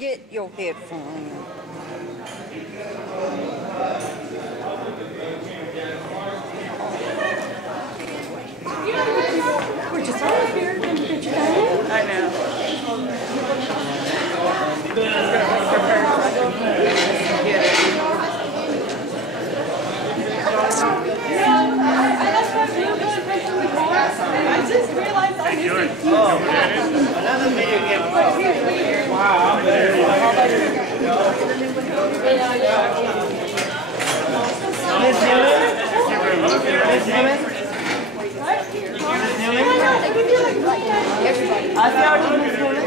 Get your headphone. We're just right here. Didn't get you down. I know. I just realized I missed it. Another video game. Wow. Miss Newman? I found you, Miss Newman.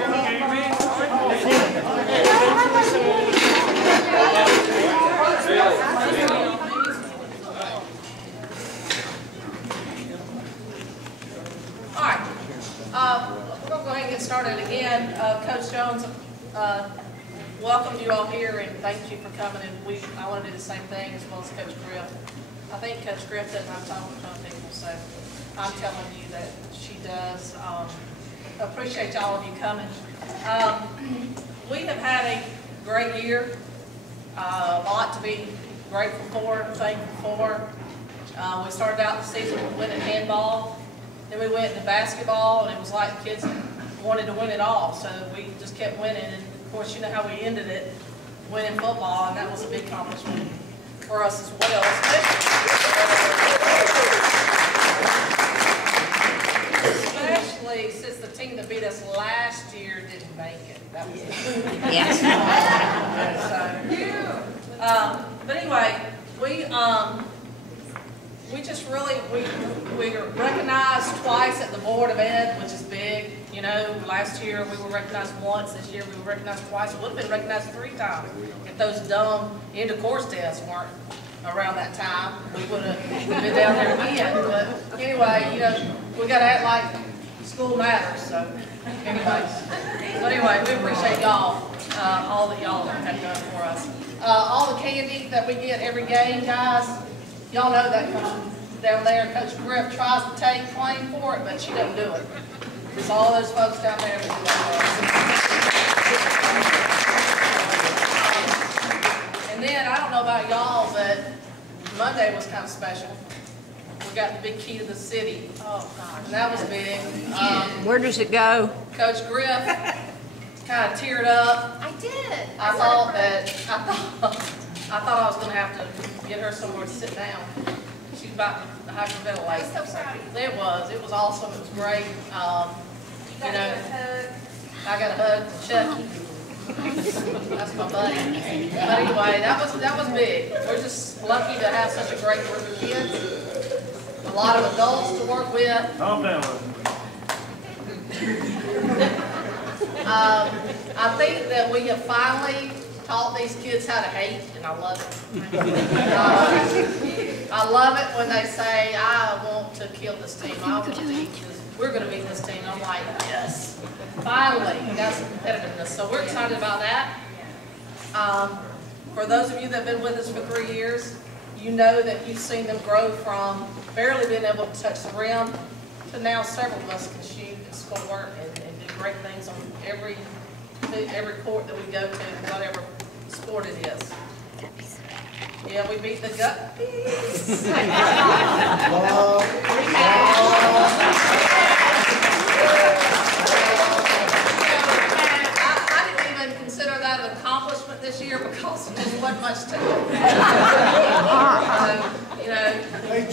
Alright, we're going to go ahead and get started again. Coach Jones welcomed you all here and thanked you for coming. And I want to do the same thing as well as Coach Griff. I think Coach Griff doesn't have time to talk to people, so I'm telling you that she does. Appreciate all of you coming. We have had a great year, a lot to be grateful for, thankful for. We started out the season winning handball, then we went into basketball, and it was like the kids wanted to win it all, so we just kept winning. And of course, you know how we ended it, winning football, and that was a big accomplishment for us as well. Especially since the team that beat us last year didn't make it. That was Yes. But anyway, we just really we were recognized twice at the Board of Ed, which is big. You know, last year we were recognized once. This year we were recognized twice. We would have been recognized 3 times if those dumb end of course tests weren't around that time. We would have been down there again. But anyway, you know, we got to act like school matters. So, anyway, we appreciate y'all, all that y'all have done for us. All the candy that we get every game, guys, y'all know that comes down there. Coach Griff tries to take claim for it, but she doesn't do it. It's all those folks down there that do that. And then, I don't know about y'all, but Monday was kind of special. We got the big key to the city. Oh, gosh, that was big. Where does it go? Coach Griff kind of teared up. I did. I thought I was going to have to get her somewhere to sit down. She's about to hyperventilate. I was so proud of you. It was awesome. It was great. You got a hug. I got a hug from Chucky. That's my buddy. But anyway, that was big. We're just lucky to have such a great group of kids. A lot of adults to work with. Calm down. I think that we have finally taught these kids how to hate, and I love it. I love it when they say, I want to kill this team. I want to beat this. We're going to beat this team. I'm like, yes. Finally, we got some competitiveness. So we're excited about that. For those of you that have been with us for 3 years, you know that you've seen them grow from barely being able to touch the rim to now several of us can shoot and score and do great things on every court that we go to, whatever sport it is. Yeah, we beat the Guppies. I didn't even consider that an accomplishment this year because there just wasn't much to it. You know, when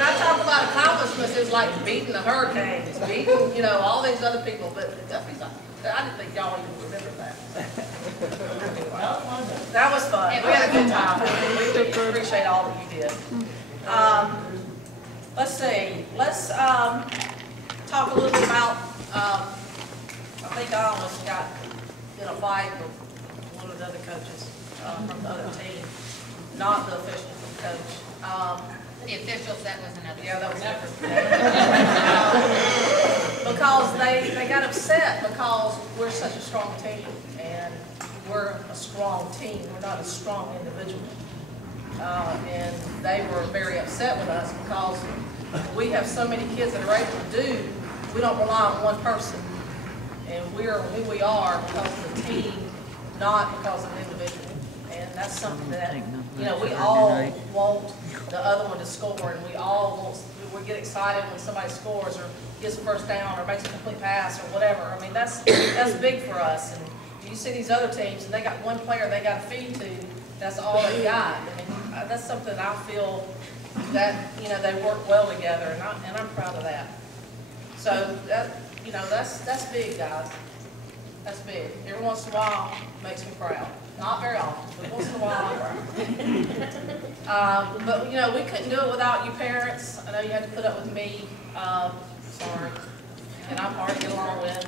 I talk about accomplishments, it's like beating the Hurricanes, beating, you know, all these other people, but the Guppies, I didn't think y'all even remember that. That was fun. We had a good time. We appreciate all that you did. Let's see. Let's talk a little bit about, I think I almost got in a fight with one of the other coaches from the other team, not the official coach. The officials, that was another. Yeah, that was different. Because they got upset because we're such a strong team, and we're a strong team. We're not a strong individual. And they were very upset with us because we have so many kids that are able to do, we don't rely on one person. And we're who we are because of the team, not because of an individual. And that's something that, we all want the other one to score, and we get excited when somebody scores or gets a first down or makes a complete pass or whatever. I mean, that's big for us. And you see these other teams, and they got one player they got to feed to, that's all they got. I mean, that's something I feel that, they work well together, and I'm proud of that. So, that's big, guys. That's big. Every once in a while, makes me proud. Not very often, but once in a while, I'm proud. But, we couldn't do it without you parents. I know you had to put up with me. Sorry. And I'm hard to get along with.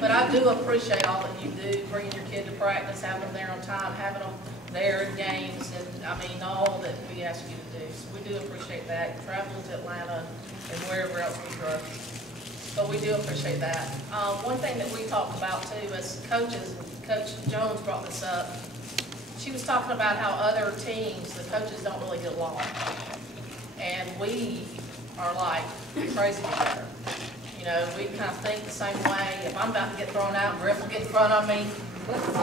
But I do appreciate all that you do, bringing your kid to practice, having them there on time, having them there in games, and all that we ask you to do. So we do appreciate that, traveling to Atlanta and wherever else we go. But we do appreciate that. One thing that we talked about too as coaches, and Coach Jones brought this up, she was talking about how other teams, the coaches don't really get along. And we are like crazy together. We kind of think the same way. If I'm about to get thrown out, Griff will get in front of me. If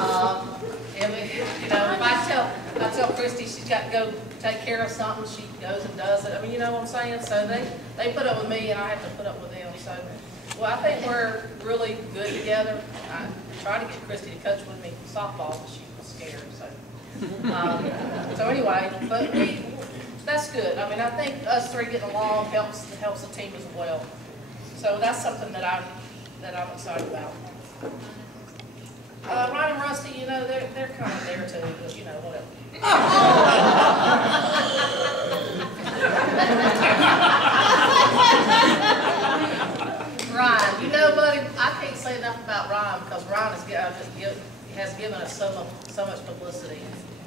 I tell Christy she's got to go take care of something, she goes and does it. You know what I'm saying? So they put up with me, and I have to put up with them. So, well, I think we're really good together. I tried to get Christy to coach with me softball, but she was scared. So anyway, but that's good. I think us three getting along helps the team as well. So that's something that I'm excited about. Ryan and Rusty, they're kind of there too, but whatever. Ryan, buddy, I can't say enough about Ryan because Ryan has given us so much publicity.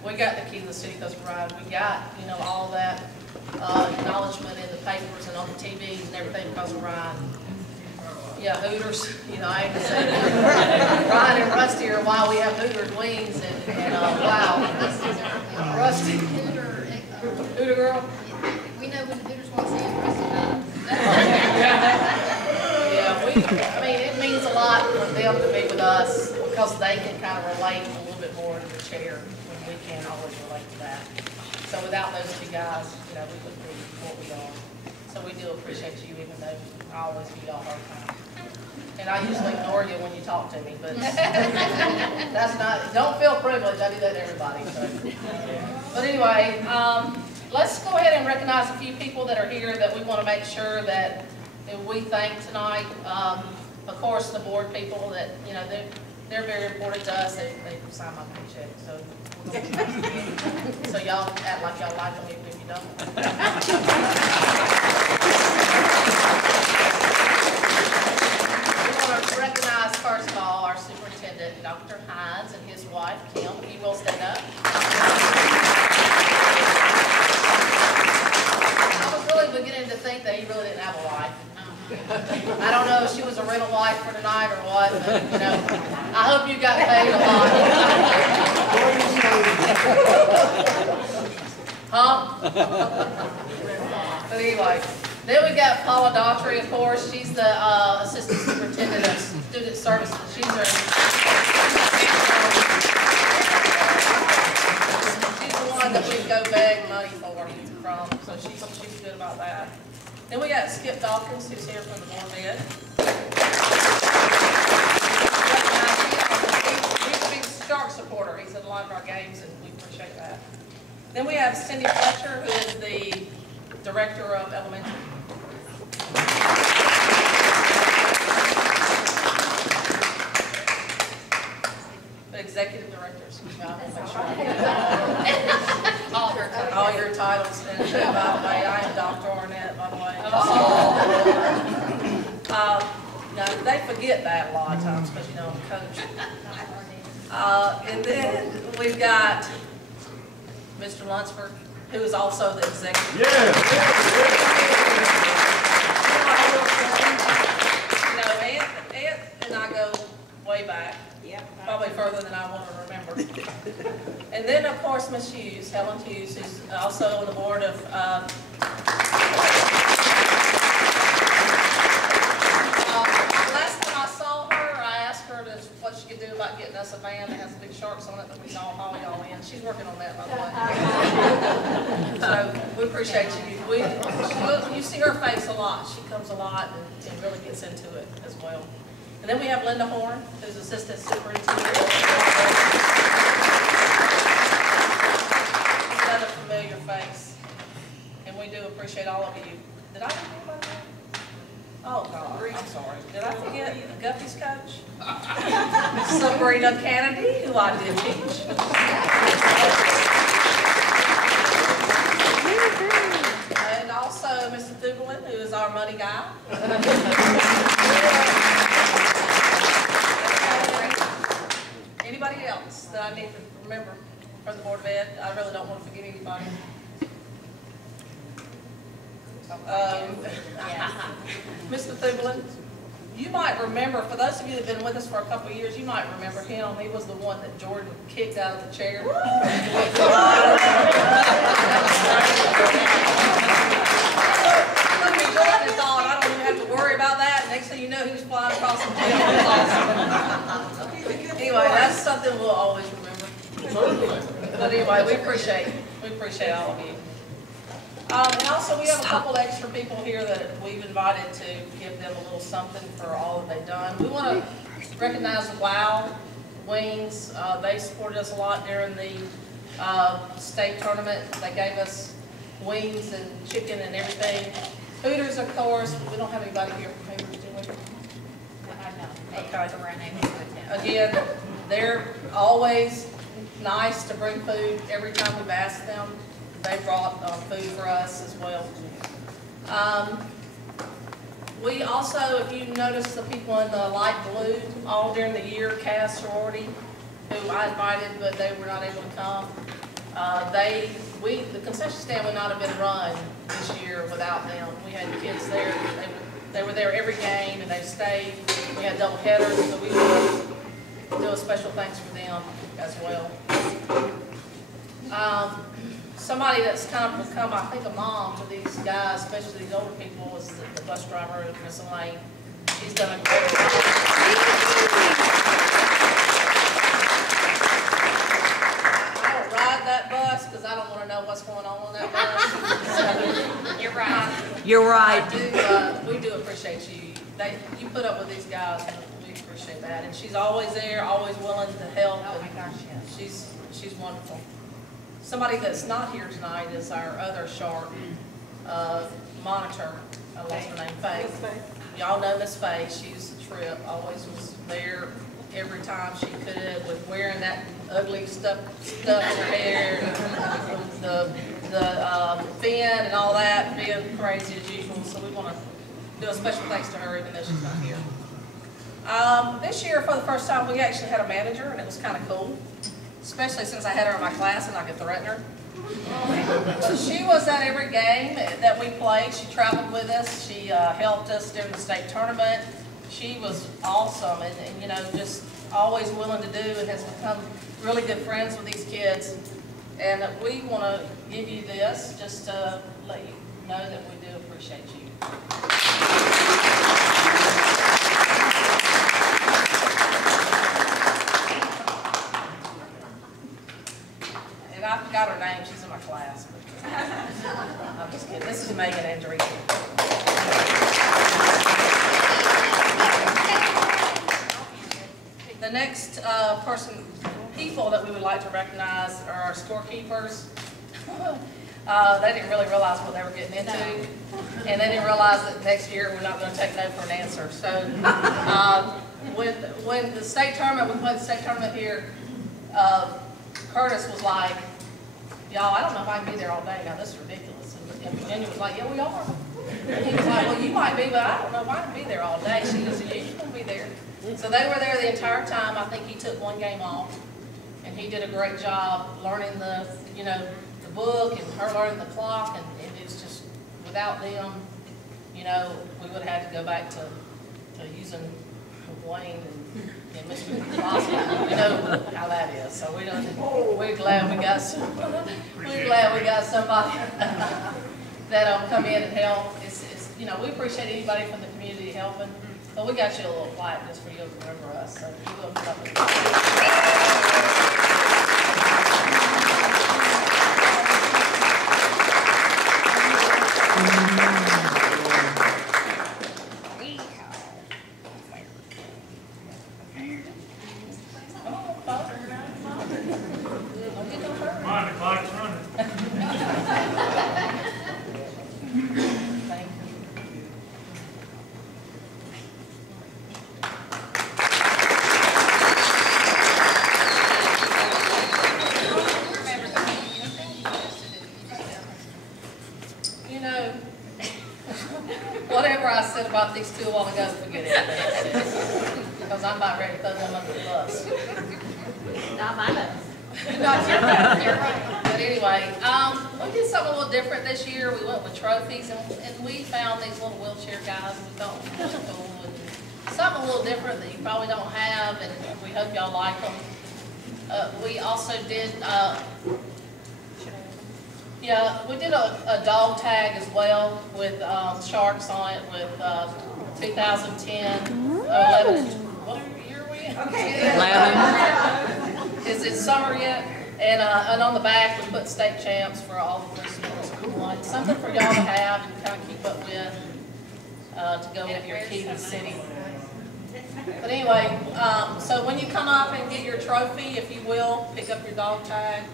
We got the key to the city because of Ryan. We got, all that acknowledgement in the papers and on the TVs and everything because of Ryan. Yeah, Hooters, I ain't gonna say that. Ryan and Rusty are why we have Hooters wings and wow. Rusty. Hooter girl? We know when the Hooters wants to eat, Rusty knows. Yeah, it means a lot for them to be with us because they can kind of relate a little bit more to the chair when we can't always relate to that. So without those two guys, we wouldn't be what we are. So we do appreciate you, even though I always give y'all a hard time. And I usually ignore you when you talk to me, but that's not, don't feel privileged, I do that to everybody. So. But anyway, let's go ahead and recognize a few people that are here that we want to make sure that we thank tonight. Of course, the board people that, they're very important to us, they sign my paycheck, so y'all act like y'all like them even if you don't. Recognize, first of all, our superintendent, Dr. Hines, and his wife, Kim. He will stand up. I was really beginning to think that he really didn't have a wife. I don't know if she was a rental wife for tonight or what, but, I hope you got paid a lot. Huh? But anyway. Then we got Paula Daughtry, of course. She's the assistant superintendent of student services. She's the one that we go beg money from, so she's good about that. Then we got Skip Dawkins, who's here from the board bid. He's a big Shark supporter. He's at a lot of our games, and we appreciate that. Then we have Cindy Fletcher, who is the director of elementary. The executive directors. All your titles. And by the way, I am Dr. Arnett, by the way. Now, they forget that a lot of times because, I'm a coach. And then we've got Mr. Lunsford, who is also the executive. Ant and I go way back, probably further than I want to remember. And then, of course, Miss Hughes, Helen Hughes, who's also on the board of last time I saw her, I asked her appreciate you. You see her face a lot. She comes a lot and really gets into it as well. And then we have Linda Horn, who's assistant superintendent. Another familiar face. And we do appreciate all of you. Did I forget about that? Oh, God, I'm sorry. Did I forget Guppy's coach? Sabrina Kennedy, who I did teach. And also Mr. Thugelin, who is our money guy. Anybody else that I need to remember from the Board of Ed? I really don't want to forget anybody. Mr. Thugelin, you might remember, for those of you that have been with us for a couple of years, you might remember him. He was the one that Jordan kicked out of the chair. Jordan thought, I don't even have to worry about that. Next thing you know, he was flying across the field. It was awesome. Anyway, that's something we'll always remember. But anyway, we appreciate all of you. And also, we have a couple extra people here that we've invited to give them a little something for all that they've done. We want to recognize WOW Wings. They supported us a lot during the state tournament. They gave us wings and chicken and everything. Hooters, of course. We don't have anybody here from Hooters, do we? Okay. Again, they're always nice to bring food every time we've asked them. They brought food for us as well. We also, if you notice the people in the light blue all during the year, Cass sorority, who I invited but they were not able to come. The concession stand would not have been run this year without them. We had kids there. They were there every game and they stayed. We had double headers, so we would do a special thanks for them as well. Somebody that's kind of become, I think, a mom to these guys, especially these older people, is the bus driver, Miss Elaine. She's done a great job. I don't ride that bus because I don't want to know what's going on that bus. So, you're right. You're right. We do appreciate you. You put up with these guys, and we appreciate that. And she's always there, always willing to help. Oh my gosh, yes. She's wonderful. Somebody that's not here tonight is our other sharp monitor. I lost her name, Faith. Y'all know Miss Faith. She's a trip. Always was there every time she could, with wearing that ugly stuff in her hair, the fin and all that, being crazy as usual. So we want to do a special thanks to her, even though she's not here. This year, for the first time, we actually had a manager, and it was kind of cool. Especially since I had her in my class and I could threaten her. But she was at every game that we played. She traveled with us. She helped us during the state tournament. She was awesome and you know, just always willing to do and has become really good friends with these kids. And we want to give you this just to let you know that we do appreciate you. I forgot her name. She's in my class. But I'm just kidding. This is Megan Andreessen. The next people that we would like to recognize are our scorekeepers. They didn't really realize what they were getting into, and they didn't realize that next year we're not going to take no for an answer. So when the state tournament, we played the state tournament here, Curtis was like, y'all, I don't know if I can be there all day. Now, this is ridiculous. And Virginia was like, yeah, we are. And he was like, well, you might be, but I don't know if I can be there all day. She goes, yeah, you can be there. So they were there the entire time. I think he took one game off. And he did a great job learning the book and her learning the clock. And it's just, without them, we would have had to go back to using Wayne and Mr. Foster. You know how that is. So we're glad we got somebody that'll come in and help. We appreciate anybody from the community helping. But we got you a little plaque just for you to remember us. So you go up with us. whatever I said about these two a while ago, forget it. Because I'm about ready to throw them under the bus. Not my nose. Not your nose, you're right. But anyway, we did something a little different this year. We went with trophies, and we found these little wheelchair guys, and we thought it was really cool. And something a little different that you probably don't have, and we hope y'all like them. We also did, we did a dog tag as well with sharks on it with 2010, 11, what year are we in? Okay. 11. Is it summer yet? And on the back we put state champs for all the sports we want. Something for y'all to have and kind of keep up with to go with your key to the city. But anyway, so when you come up and get your trophy, if you will, pick up your dog tag,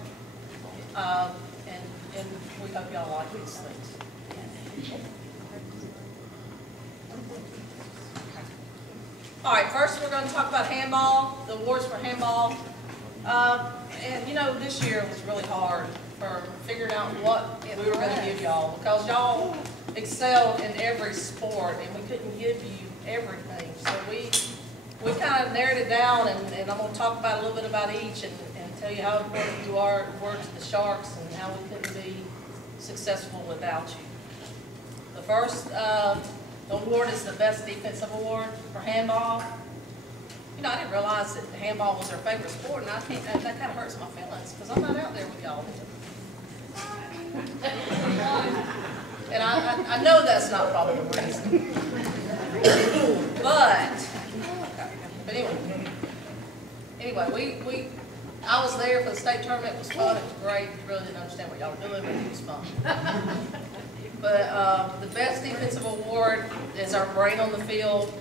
and we hope y'all like these things. All right, first we're going to talk about handball, the awards for handball. And you know, this year was really hard for figuring out what we were going to give y'all, because y'all excelled in every sport and we couldn't give you everything. So we kind of narrowed it down, and I'm going to talk about a little bit about each and tell you how important you were to the Sharks and how we couldn't be successful without you. The first award is the Best Defensive Award for handball. You know, I didn't realize that handball was our favorite sport, and that kind of hurts my feelings because I'm not out there with y'all. And I know that's not probably the reason. But anyway, I was there for the state tournament. It was fun. It was great. Really didn't understand what y'all were doing, but it was fun. But the Best Defensive Award is our brain on the field.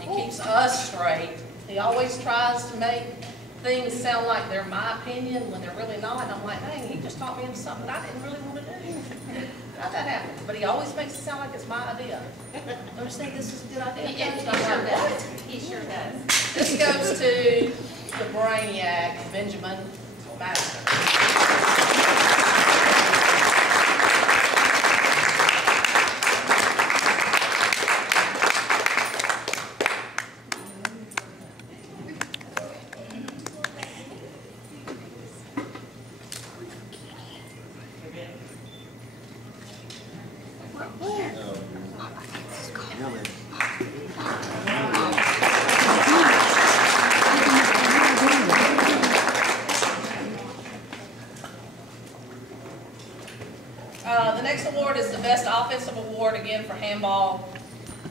He keeps us straight. He always tries to make things sound like they're my opinion when they're really not. And I'm like, dang, he just taught me into something I didn't really want to do. How'd that happen? But he always makes it sound like it's my idea. Don't you think this is a good idea? He sure does. This goes to the brainiac, Benjamin Master. The next award is the Best Offensive Award, again for handball.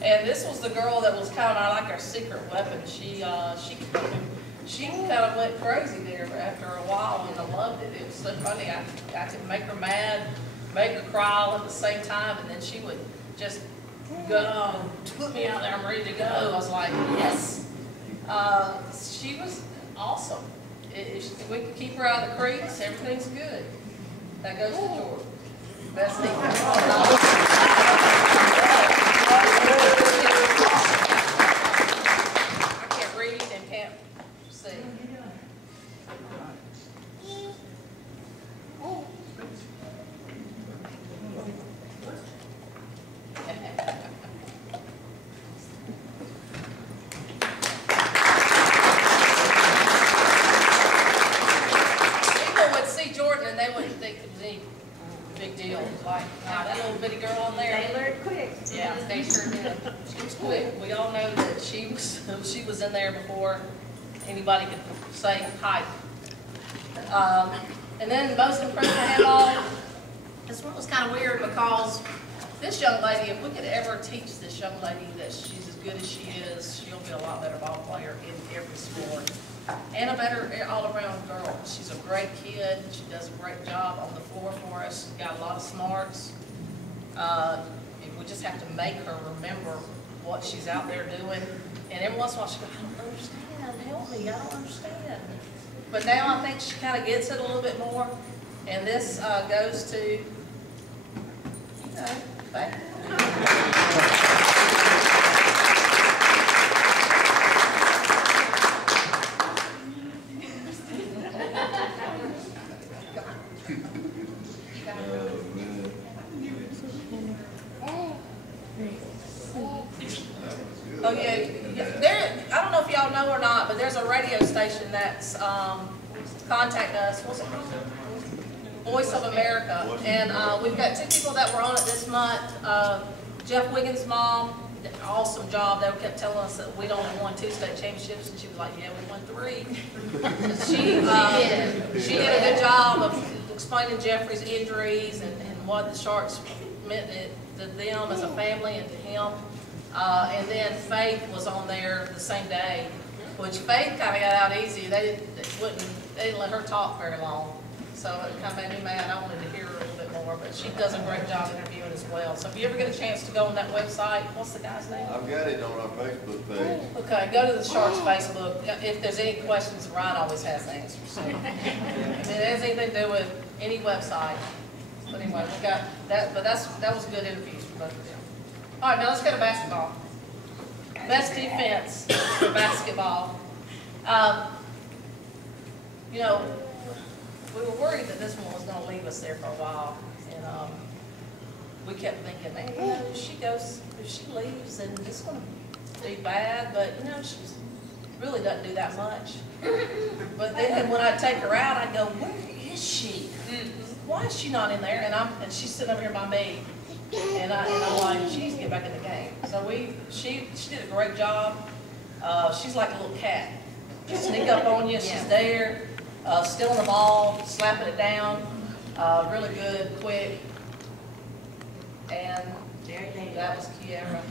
And this was the girl that was kind of like our secret weapon. She kind of went crazy there after a while, and I loved it. It was so funny. I could make her mad, make her cry all at the same time, and then she would just go, put me out there, I'm ready to go. I was like, yes. She was awesome. If we could keep her out of the creeks, everything's good. That goes to George. Best thing. I can't read and can't see. People would see Jordan and they wouldn't think it was any big deal. Like, that little bitty girl on there. They learned quick. Yeah, they sure did. She was quick. We all know that she was in there before anybody could say hi. And then most impressive handball. This one was kind of weird because this young lady, if we could ever teach this young lady that she's as good as she is, she'll be a lot better ball player in every sport. And a better all-around girl. She's a great kid. She does a great job on the floor for us. Got a lot of smarts. We just have to make her remember what she's out there doing. And every once in a while she goes, I don't understand. Help me. I don't understand. But now I think she kind of gets it a little bit more. And this goes to, you know, thank you. Oh, yeah, there, I don't know if y'all know or not, but there's a radio station that's, contact us, what's it called? Voice of America, and, we've got 2 people that were on it this month. Jeff Wiggins' mom, did an awesome job. They kept telling us that we'd only won 2 state championships, and she was like, yeah, we won 3. She did a good job of explaining Jeffrey's injuries and what the Sharks meant to them as a family and to him. And then Faith was on there the same day, which Faith kind of got out easy. They didn't let her talk very long. So it kind of made me mad. I wanted to hear her a little bit more, but she does a great job interviewing as well. So if you ever get a chance to go on that website, what's the guy's name? I've got it on our Facebook page. Okay, go to the Sharks Facebook. If there's any questions, Ryan always has the answers. So, if it has anything to do with any website. But anyway, we got that. But that was good interviews for both of them. All right, now let's go to basketball. Best defense for basketball. You know, we were worried that this one was going to leave us there for a while, and we kept thinking, man, you know, if she leaves, then it's going to be bad. But you know, she really doesn't do that much. But then when I take her out, I go, where is she? Why is she not in there? And she's sitting over here by me, and I'm like, she needs to get back in the game. So she did a great job. She's like a little cat. She'll sneak up on you. She's there. Stealing the ball, slapping it down, really good, quick, and that was Kiara.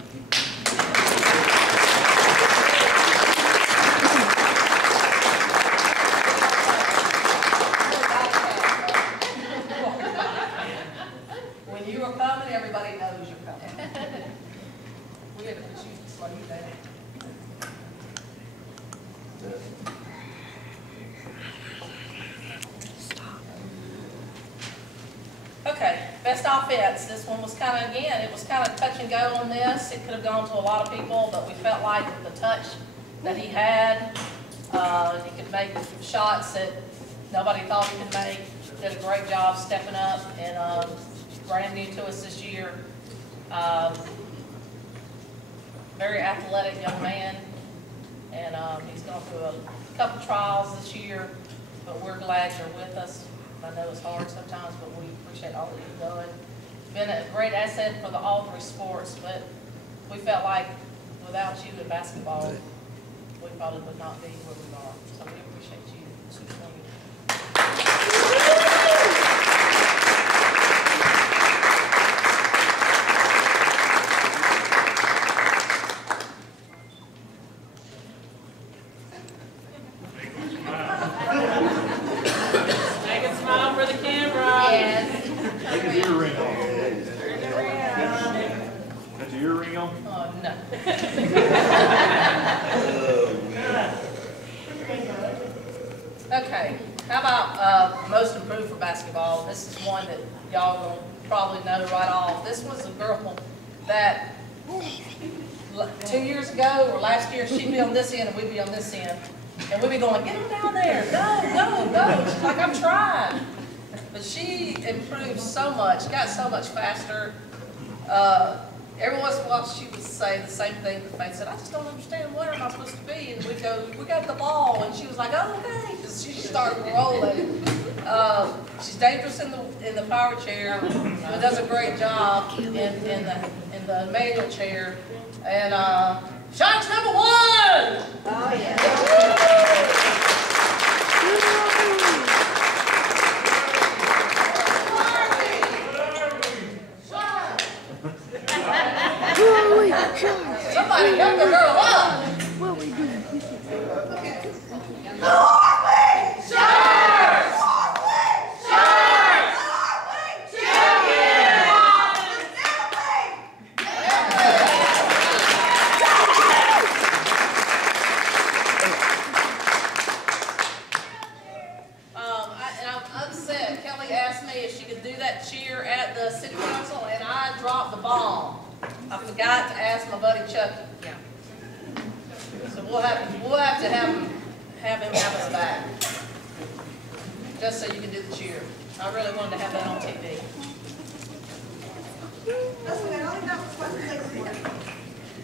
When you are coming, everybody knows you're coming. We had to put you to slow you down. Okay, best offense. This one was kind of, again, it was kind of touch and go on this. It could have gone to a lot of people, but we felt like the touch that he had, he could make shots that nobody thought he could make. Did a great job stepping up, and brand new to us this year. Very athletic young man, and he's gone through a couple trials this year, but we're glad you're with us. I know it's hard sometimes, but we appreciate all that you've done. Been a great asset for all 3 sports, but we felt like without you in basketball, we probably would not be where we are. So we appreciate you. Okay, how about most improved for basketball? This is one that y'all will probably know right off. This was a girl that 2 years ago or last year, she'd be on this end and we'd be on this end. And we'd be going, get them down there, go. She's like, I'm trying. But she improved so much, got so much faster. Every once in a while, she would say the same thing to Faith. Said, I just don't understand, where am I supposed to be? And we'd go, we got the ball. And she was like, oh, okay. Because she started rolling. She's dangerous in the power chair, but does a great job in the manual chair. And Sharks number 1! Oh, yeah. Somebody help the girl up! What are we doing? I'm upset. Kelly asked me if she could do that cheer at the city council, and I dropped the bomb. I forgot to ask my buddy Chucky. Yeah. So we'll have to have him have us back, just so you can do the cheer. I really wanted to have that on TV.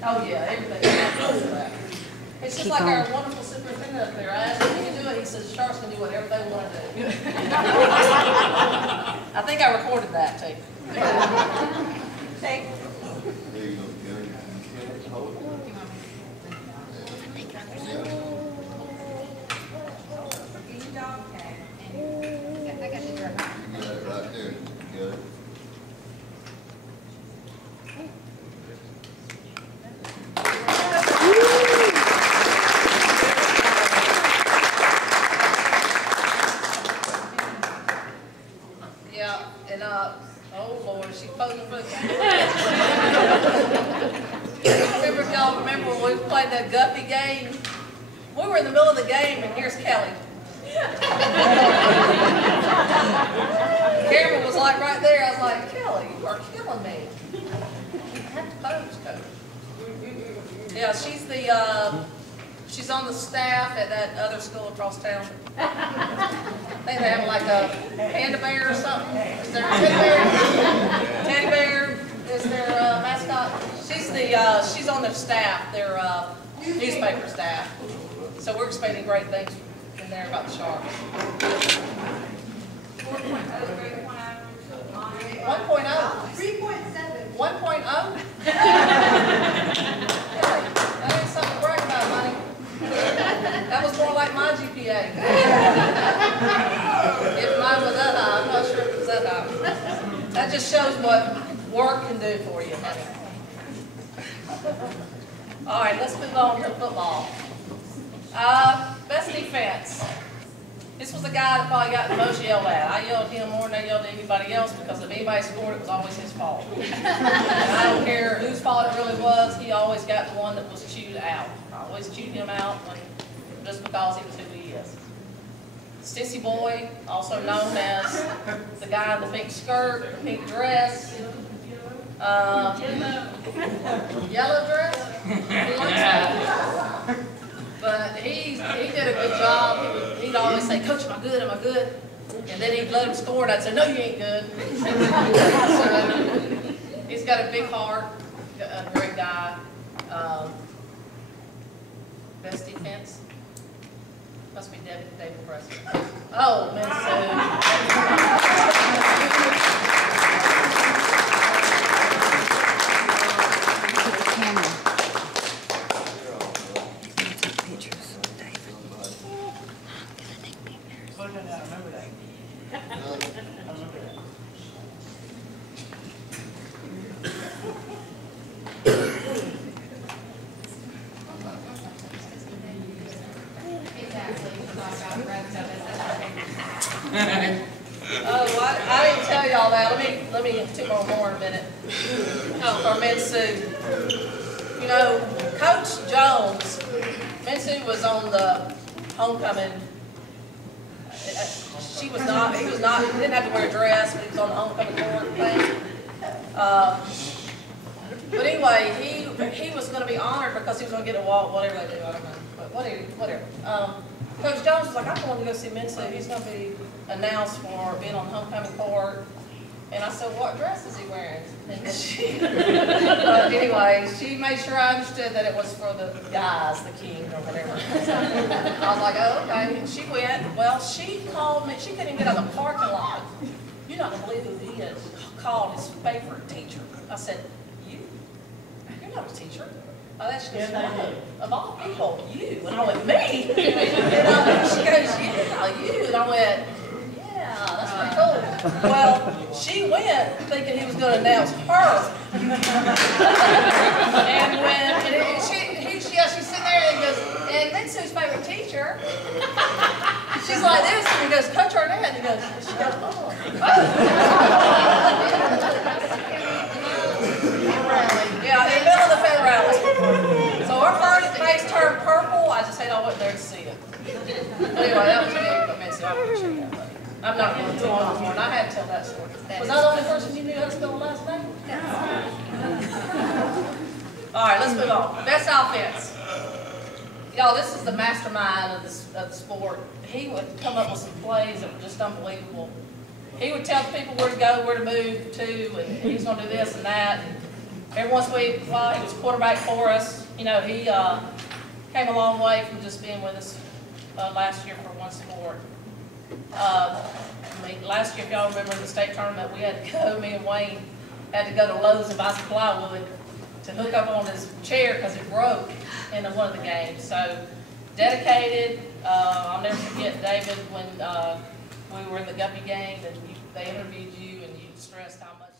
Oh, yeah, everything. It's just like our wonderful superintendent up there. I asked him if he can do it. He says Sharks can do whatever they want to do. I think I recorded that too. There you go, Gary. Hold it. I got you, Grandma. You got it right there. You got it. Yeah, and oh Lord, she's posing for the camera. I remember if y'all remember when we played that Guppy game. We were in the middle of the game, and here's Kelly. Camera was like right there. I was like, Kelly, you are killing me. You have to pose, coach. Yeah, she's on the staff at that other school across town. I think they have like a panda bear or something. Is there a teddy bear? Teddy bear is their mascot. She's on their staff, their newspaper staff. So we're expecting great things from there about the Sharks. 1.0. 3.7. 1.0? That ain't something to brag about, honey. That was more like my GPA. If mine was that high, I'm not sure if it was that high. That just shows what work can do for you, honey. All right, let's move on to football. Best defense. This was the guy that probably got the most yelled at. I yelled at him more than I yelled at anybody else because if anybody scored, it was always his fault. And I don't care whose fault it really was, he always got the one that was chewed out. I always chewed him out just because he was who he is. Sissy Boy, also known as the guy in the pink skirt, the pink dress. Yellow dress? He likes that. But he did a good job. He'd always say, Coach, am I good? Am I good? And then he'd let him score, and I'd say, no, you ain't good. So, he's got a big heart, a great guy. Best defense? Must be David Preston. Oh, Minnesota. Oh, I didn't tell y'all that. Let me took on more in a minute. Oh, for Minsu. You know, Coach Jones, Minsu was on the homecoming. He didn't have to wear a dress, but he was on the homecoming court thing. But anyway, he was going to be honored because he was going to get a walk, whatever they do, I don't know. But whatever. Coach Jones was like, I'm going to go see Minsu. He's going to be announced for being on the homecoming court. And I said, what dress is he wearing? But anyway, she made sure I understood that it was for the guys, the king or whatever. I was like, oh, okay. And she went. Well, she called me. She couldn't even get out of the parking lot. You're not going to believe who he is. Called his favorite teacher. I said, you? You're not a teacher. Oh, that's just no. Of all people, you. And I went, me? And she goes, yeah, you. And I went, yeah, that's pretty cool. Well, she went thinking he was going to announce her. And she's sitting there and he goes, and Minsu's favorite teacher. She's like this, and he goes, Coach Arnett. And he goes, she goes, oh. Yeah, in the middle of the Fed rally. So her face turned purple. I just hate I wasn't there to see it. Anyway, that was big for Minsu. I appreciate that. I'm not going to tell on more, and I had to tell that story. Was I the only person you knew how to spell the last name? All right, let's move on. Best offense. Y'all, this is the mastermind of the sport. He would come up with some plays that were just unbelievable. He would tell the people where to go, where to move to, and he's going to do this and that. every once in a while, he was quarterback for us. You know, he came a long way from just being with us last year for one sport. I mean, last year, if y'all remember the state tournament, we had to go, me and Wayne had to go to Lowe's and buy some plywood to hook up on his chair because it broke in one of the games. So dedicated. I'll never forget, David, when we were in the Guppy game and they interviewed you and you stressed how much